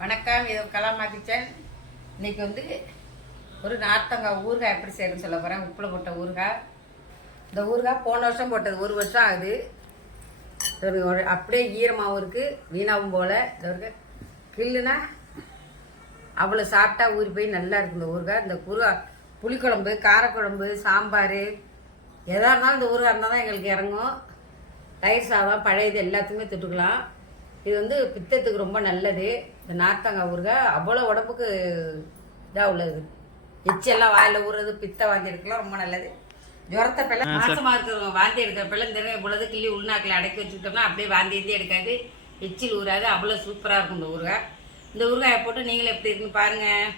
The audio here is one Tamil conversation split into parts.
வணக்கம் இது கலாமா கிச்சன் இன்றைக்கி வந்து ஒரு நார்த்தங்காய் ஊறுகாய் எப்படி செய்யணும்னு சொல்ல போகிறேன் உப்பில் போட்ட ஊறுகாய். இந்த ஊறுகாய் போன வருஷம் போட்டது ஒரு வருஷம் ஆகுது. ஒரு அப்படியே ஈரமாகவும் இருக்குது வீணாகவும் போல். இந்த ஒரு கில்லுனா அவ்வளோ சாப்பிட்டா ஊறி போய் நல்லா இருக்கும் இந்த ஊறுகாய். இந்த ஊறுகாய் புளிக்குழம்பு காரக்குழம்பு சாம்பார் எதாக இருந்தாலும் இந்த ஊறுகாய் இருந்தால் தான் எங்களுக்கு இறங்கும். தயிர் சாதம் பழையது எல்லாத்துக்குமே தொட்டுக்கலாம். இது வந்து பித்தத்துக்கு ரொம்ப நல்லது. இந்த நார்த்தங்காய் ஊறுகாய் அவ்வளோ உடம்புக்கு இதாக உள்ளது. எச்செல்லாம் வாயில் ஊறுறது பித்த வாந்தி எடுக்கலாம் ரொம்ப நல்லது. ஜுரத்தை பிள்ளை மாசமாக இருக்கிறவங்க வாந்தி எடுக்கிற பிள்ளை இந்த பொழுது கிள்ளி உள்நாக்கில் அடக்கி வச்சுக்கிட்டோம்னா அப்படியே வாந்தி எந்தி எடுக்காது. எச்சில் ஊறாது. அவ்வளோ சூப்பராக இருக்கும் இந்த ஊறுகாய் இந்த ஊறுகாயை போட்டு நீங்களும் எப்படி இருக்குன்னு பாருங்கள்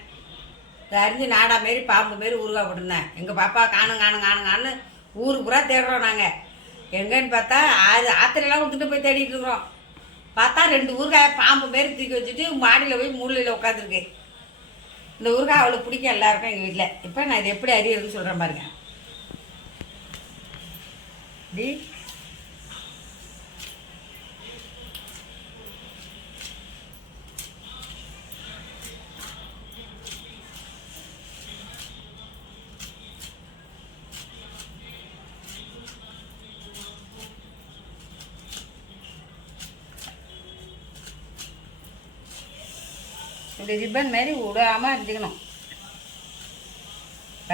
அரிஞ்சு நாடா மாரி பாம்பு மாரி ஊறுகாய் போட்டிருந்தேன். எங்கள் பாப்பா காணும் காணும் காணும் காணுன்னு ஊருக்கு பூரா தேடுறோம் நாங்கள் எங்கன்னு பார்த்தா அது ஆத்திரெல்லாம் விட்டுட்டு போய் தேடிட்டு இருக்கிறோம். பார்த்தா ரெண்டு ஊறுகாய் பாம்பு மாரி தூக்கி வச்சுட்டு மாடியில் போய் மூலையில் உட்காந்துருக்கு. இந்த ஊறுகாய் அவ்வளோ பிடிக்கும் எல்லாருக்கும் எங்கள் வீட்டில் இப்போ நான் இது எப்படி அறியறதுன்னு சொல்கிறேன் பாருங்க. டி. இப்படி ரிப்பன் மாதிரி விடாமல் அரிஞ்சிக்கணும்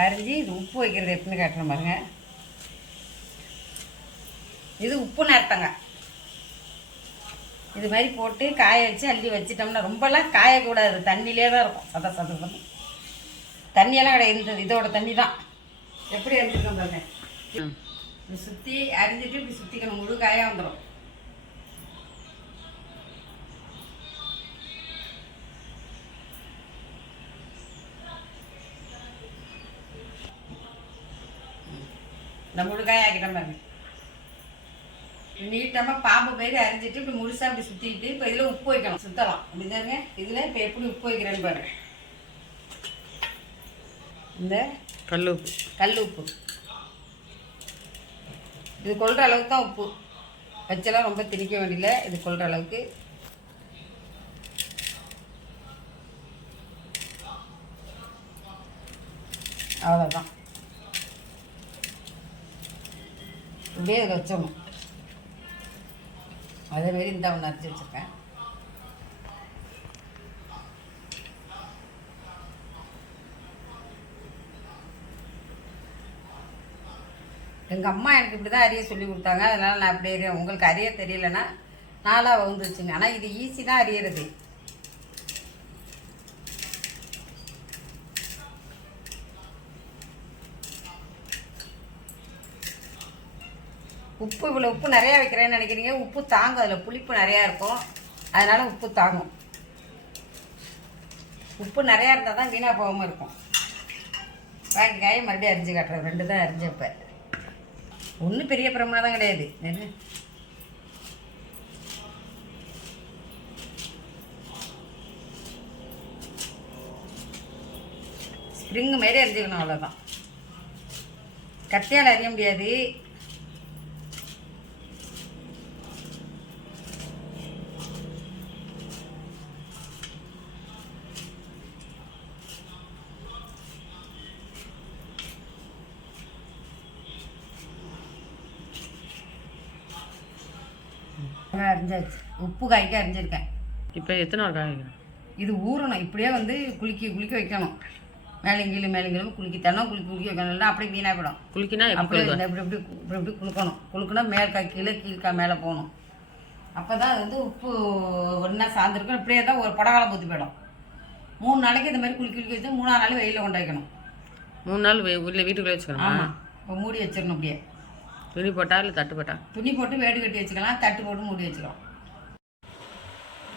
அரிஞ்சு இது உப்பு வைக்கிறது எப்படின்னு காட்டுறேன் பாருங்க. இது உப்பு நேர்த்தங்க. இது மாதிரி போட்டு காய வச்சு அள்ளி வச்சிட்டோம்னா ரொம்பலாம் காயக்கூடாது. தண்ணியிலே தான் இருக்கும். சத சத சதம் தண்ணியெல்லாம் கிடையாது. இதோட தண்ணி தான். எப்படி அரிஞ்சிருக்கோம் பாருங்க. இது சுற்றி அரிஞ்சிட்டு இப்படி சுற்றிக்கணும் முழு காயாக வந்துடும் இந்த முழுகாய் ஆக்கிட்டோம் பாருங்க. நீட்டமாக பாம்பு மாரி அரிஞ்சிட்டு இப்படி முழுசாக இப்படி சுற்றிக்கிட்டு இப்போ இதில் உப்பு வைக்கணும். சுத்தலாம். அப்படி தாங்க இதில் இப்போ எப்படி உப்பு வைக்கிறேன்னு பாருங்க. இந்த கல் உப்பு. கல் உப்பு. இது கொள்கிற அளவுக்கு தான் உப்பு. வச்செல்லாம் ரொம்ப திணிக்க வேண்டியதில்லை. இது கொள்கிற அளவுக்கு. அவ்வளோதான் இப்படியே இதை வச்சிடணும் அதேமாரி இந்த ஒன்று அரைச்சி வச்சுருக்கேன். எங்கள் அம்மா எனக்கு இப்படி தான் அரிய சொல்லி கொடுத்தாங்க. அதனால் நான் அப்படி உங்களுக்கு அரிய தெரியலன்னா நாளாக வந்துருச்சுங்க ஆனால் இது ஈஸி தான் அறியறது உப்பு இவ்வளோ உப்பு நிறையா வைக்கிறேன்னு நினைக்கிறீங்க. உப்பு தாங்கும். அதில் புளிப்பு நிறையா இருக்கும். அதனால் உப்பு தாங்கும். உப்பு நிறையா இருந்தால் தான் வீணாக போகாமல் இருக்கும். பாக்கி மறுபடியும் அரிஞ்சு காட்டுறேன். ரெண்டு தான் அரிஞ்சப்ப. ஒன்றும் பெரிய பிரமாதம் தான் கிடையாது. என்ன? ஸ்ப்ரிங்கு மாரி அரிஞ்சுக்கணும் அவ்வளோதான் கத்தியால் அறிய முடியாது. அதான் அரிஞ்சாச்சு. உப்பு காய்க்க அரிஞ்சிருக்கேன். இப்போ எத்தனை காய்ங்க இது ஊறணும். இப்படியே வந்து குலுக்கி குளிக்க வைக்கணும். மேலங்கிலும் மேலங்கிலும் குலுக்கி தரணும் குலுக்கி குலுக்கி வைக்கணும். அப்படியே வீணாக போயிடும். அப்படியே இந்த இப்படி இப்படி இப்படி இப்படி குலுக்கணும் குலுக்குனா மேல் காய் கீழே கீழ்க்கா மேலே போகணும். அப்போ தான் அது வந்து உப்பு ஒன்றா சார்ந்துருக்கும். இப்படியே தான் ஒரு படகாலம் ஊற்றி போயிடும். மூணு நாளைக்கு இந்த மாதிரி குலுக்கி குலுக்கி வச்சு மூணாவது நாள் வெயிலில் கொண்டு வைக்கணும். மூணு நாள் உள்ள வீட்டுக்குள்ளே வச்சுக்கணுமா? ஆமாம் இப்போ மூடி வச்சிடணும் அப்படியே. துணி போட்டா இல்லை தட்டு போட்டா? துணி போட்டு வேடு கட்டி வச்சுக்கலாம் தட்டு போட்டு மூடி வச்சுக்கலாம்.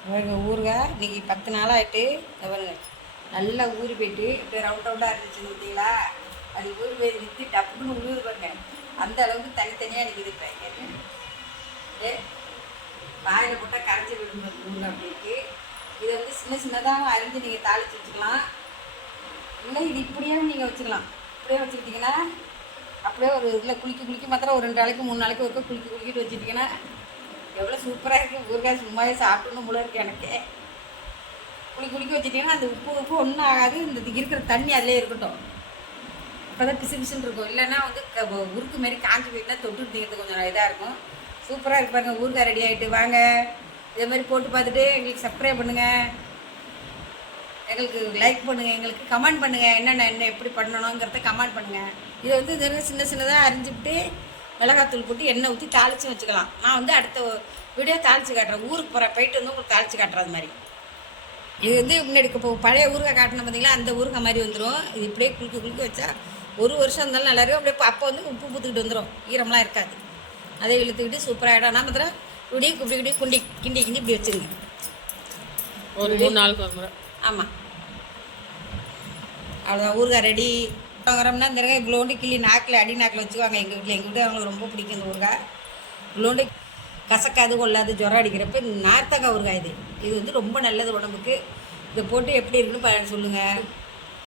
பாருங்க ஊறுகாய் இன்னைக்கு பத்து நாள் ஆகிட்டு பாருங்க நல்லா ஊறி போயிட்டு இப்போ ரவுண்ட் ரவுண்டாக இருந்துச்சு பார்த்தீங்களா? அது ஊறி போய் நிறுத்தி டப்புன்னு ஊறு பாருங்க. அந்த அளவுக்கு தனித்தனியாக நிற்கிது இப்போ. வாயில் போட்டால் கரைச்சி விடுங்க ஊறுகாய் அப்படி இதை வந்து சின்ன சின்னதாக அரிஞ்சு நீங்கள் தாளித்து வச்சுக்கலாம். இல்லை இது இப்படியே நீங்கள் வச்சுக்கலாம். இப்படியே வச்சுக்கிட்டிங்கன்னா அப்படியே ஒரு இதில் குளிக்க குளிக்க மாத்திரம் ஒரு ரெண்டு நாளைக்கு மூணு நாளைக்கு ஒருக்க குளிக்க குளிக்கிட்டு வச்சுட்டிங்கன்னா எவ்வளோ சூப்பராக இருக்குது ஊறுகாய் சும்மாவே சாப்பிடணும் போல இருக்குது எனக்கு. குளி குளிக்க வச்சுட்டிங்கன்னா அந்த உப்பு உப்பு ஒன்றும் ஆகாது. இந்த இருக்கிற தண்ணி அதிலே இருக்கட்டும். அப்போ தான் பிசு பிசுன்னு இருக்கும். இல்லைன்னா வந்து உருக்கு மாரி காஞ்சி போயிட்டுனா தொட்டு தீர்த்து கொஞ்சம் இதாக இருக்கும். சூப்பராக இருப்பாருங்க ஊறுகாய் ரெடி ஆகிட்டு வாங்க. இதே மாதிரி போட்டு பார்த்துட்டு எங்களுக்கு சப்ஸ்கிரைப் பண்ணுங்கள் எங்களுக்கு லைக் பண்ணுங்கள் எங்களுக்கு கமெண்ட் பண்ணுங்கள் என்னென்ன என்ன எப்படி பண்ணணுங்கிறத கமெண்ட் பண்ணுங்கள் இதை வந்து இதெல்லாம் சின்ன சின்னதாக அரிஞ்சுவிட்டு மிளகாத்தூள் போட்டு எண்ணெய் ஊற்றி தாளித்து வச்சுக்கலாம். நான் வந்து அடுத்த வீடியோ தாளித்து காட்டுறேன். ஊருக்கு போகிற போயிட்டு வந்து உங்களுக்கு தாளித்து காட்டுறது மாதிரி. இது வந்து முன்னாடி இப்போ பழைய ஊறுகாய் காட்டின பார்த்தீங்களா அந்த ஊறுகாய் மாதிரி வந்துடும் இது இப்படியே குலுக்கி குலுக்கி வச்சா ஒரு வருஷம் இருந்தாலும் நல்லா இருக்கும். அப்படியே அப்போ வந்து உப்பு பூத்துக்கிட்டு வந்துடும் ஈரம்லாம் இருக்காது. அதை இழுத்துக்கிட்டு சூப்பராகிடும் நான் மாத்திரம் இப்படி இப்படி இப்படி குண்டி கிண்டி கிண்டி இப்படி வச்சுருங்க ஒரு மூணு நாளுக்கு ஆமாம் அவ்வளோதான் ஊறுகாய் ரெடி வாங்குறோம்னா இந்த ரகம் இவ்வளோண்டு கிளி நாக்கில் அடி நாக்கில் வச்சுக்குவாங்க. எங்கள் வீட்டில் எங்கள் வீட்டில் அவங்களுக்கு ரொம்ப பிடிக்கும் இந்த ஊறுகாய். இவ்வளோண்டு கசக்காது கொள்ளாது ஜுரம் அடிக்கிறப்ப நார்த்தங்காய் ஊறுகாய் இது. இது வந்து ரொம்ப நல்லது உடம்புக்கு. இதை போட்டு எப்படி இருக்குன்னு ப சொல்லுங்கள்